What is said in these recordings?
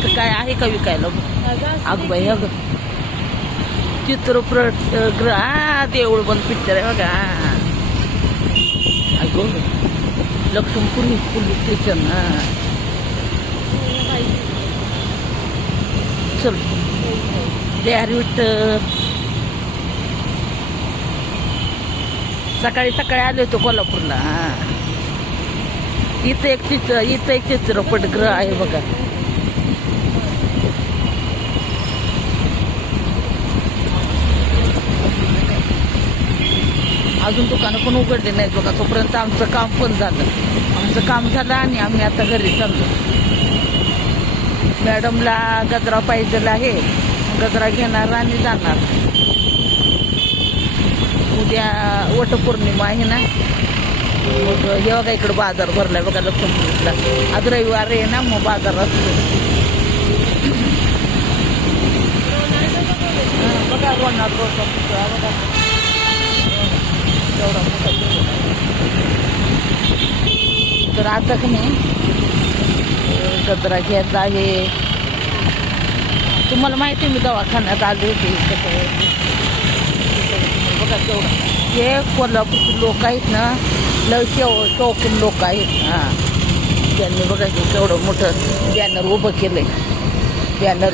इथं काय आहे का विकायला? अग बाई अग चित्रपट हा देऊळ बंद पिक्चर आहे बघा. अगो लक्ष्मीपुरी पोलीस स्टेशन. हा चल देहारी विठ्ठल. सकाळी सकाळी आले होतो कोल्हापूरला. हा इथं एक चित्रपटगृह आहे बघा. अजून दुकानं पण उघडली नाहीत बघा. तोपर्यंत आमचं काम पण झालं. आमचं काम झालं आणि आम्ही आता घरी चाललो. मॅडमला गजरा पाहिजे आहे. गजरा घेणार आणि जाणार. उद्या वटपौर्णिमा आहे ना. मग हे बघा इकडं बाजार भरलाय बघा लक्ष्मीपुरीला. आज रविवार आहे ना मग बाजार असतो. बघा रोनाल्डोचा पुतळा बघा. एवढा मोठा तर आता की नाही गजरा घ्यायचा आहे. तुम्हाला माहिती आहे मी दवाखान्यात आले होते. बघा तेवढं हे कोल्हापूरचे लोक आहेत ना. लय शौकीन लोक आहेत. हां त्यांनी बघा केवढं मोठं बॅनर उभं केलंय. बॅनर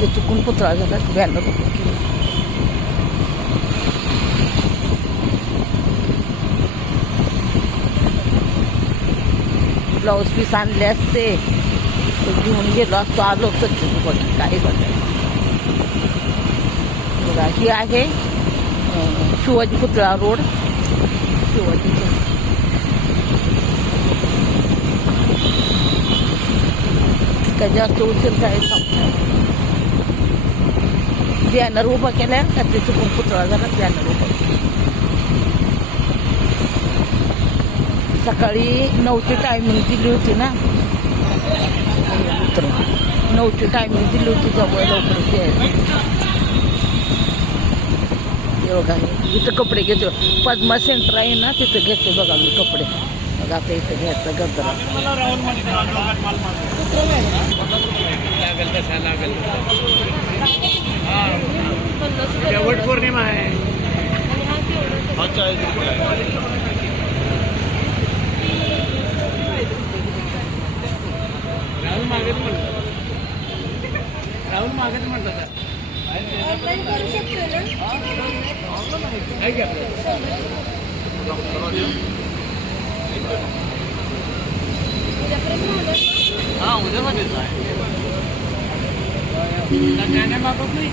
ते चुकून पुतळा झाला. बॅनर उभं केलं. ब्लाऊज पीस आणले असते घेऊन गेलो असतो. आलो सचिन बघ काय बघायचं बघा. ही आहे शिवाजी पुतळा रोड. शिवाजीचं काय जास्त उशीर काय थांबणार. बॅनर उभा केला का ते चुकून पुतळा झाला. बॅनर उभा केला. सकाळी 9ची टायमिंग दिली होती ना. 9ची टायमिंग दिली होती त्यामुळे लवकर यायचं. बघा इथं कपडे घेतो. पद्मा सेंटर आहे ना तिथं घेते बघा मी कपडे. बघा आता इथं घ्यायचं गजरा. वटपौर्णिमा आहे. राहुल मागत म्हटलं सर करू शकतो ना. हा उद्यामध्ये मागत नाही.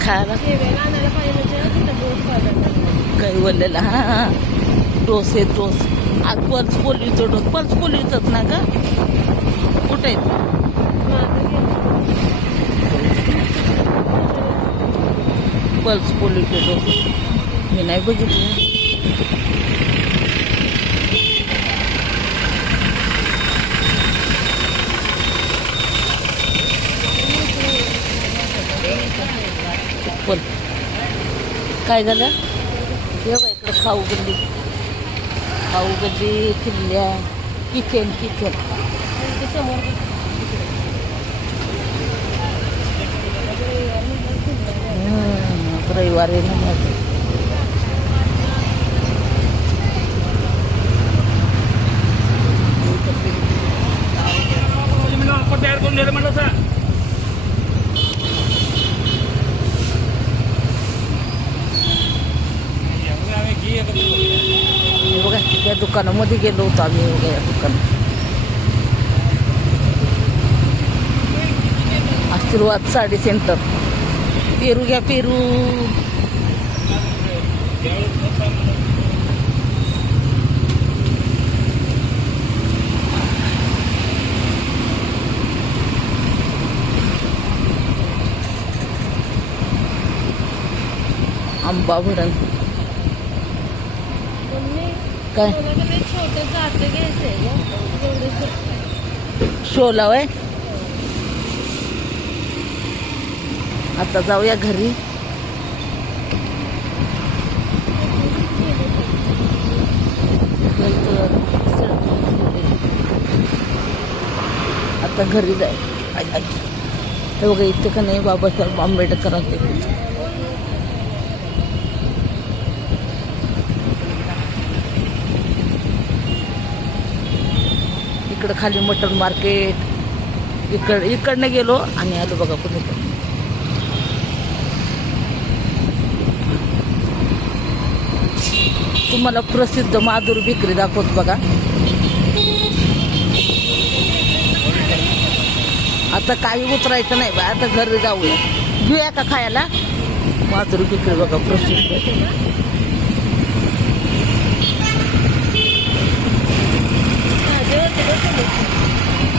खायला काही बोललेला. हा डोसे आज पल्स पोलिओच ना का कुठे पल्स पोलिओचे डोसे मी नाही बघितले. काय झालं हे बघा इकडं खाऊ गल्ली किल्ल्या किचन रविवारी ना तयार करून दिलं म्हणलं सर. बघा त्या दुकानामध्ये गेलो होतो आम्ही. बघा या दुकानात आशीर्वाद साडी सेंटर. पेरू घ्या पेरू. आंबा भरण काय शोला वय. आता जाऊया घरी. आता घरी जाय. हे बघा इथे का नाही बाबासाहेब आंबेडकरांचे इकडं खाली मटन मार्केट. इकडनं गेलो आणि आलो बघा पुणे. तुम्हाला प्रसिद्ध माधुरी बेकरी दाखवत बघा. आता काही उतरायचं नाही बा, आता घरी जाऊया. घेऊया का खायला? माधुरी बेकरी बघा प्रसिद्ध.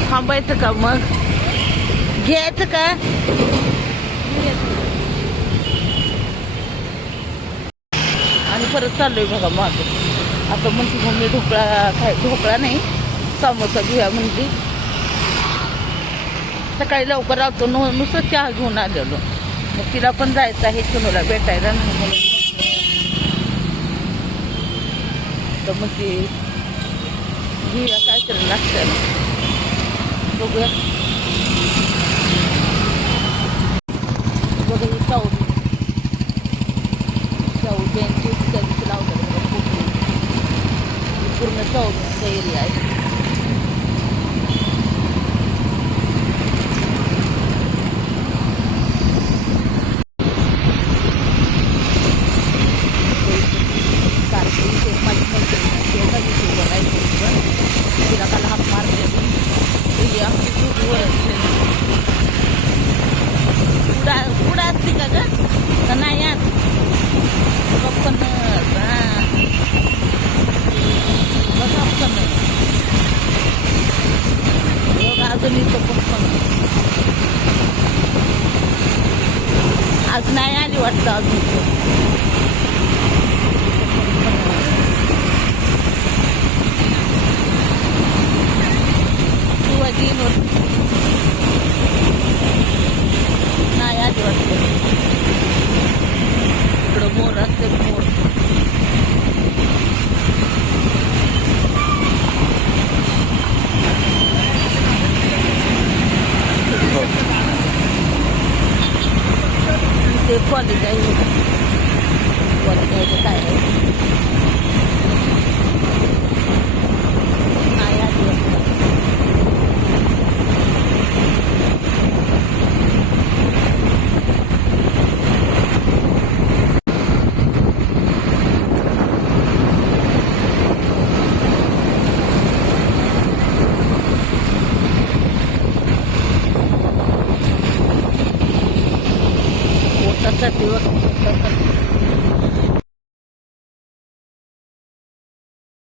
थांबायचं का मग? घ्यायचं का? आणि परत चाललोय बघा माझं. आता म्हणते मम्मी ढोकळा नाही समोसा घेऊया म्हणते. सकाळी लवकर आलतो नुसतं चहा घेऊन आलेलो. मग तिला पण जायचं आहे सुनूला भेटायला नाही म्हणून. तर मग ती घेऊया काहीतरी नाश्त्याला. बघूया. बघा ही चावली त्यांची त्या दिवशी लावतात पूर्ण चावलीचा एरिया आहे. तिला काल हात मारते पुढं असते का ग? का नाही आज पण अजून इथं पण आज नाही आली वाटतं अजून. नाही आली वाटतं. इकडं मोर असते मोर. ते कॉलेज आहे. कॉलेज आहे काय आहे? नाही आली वाटतं. पोटासाठी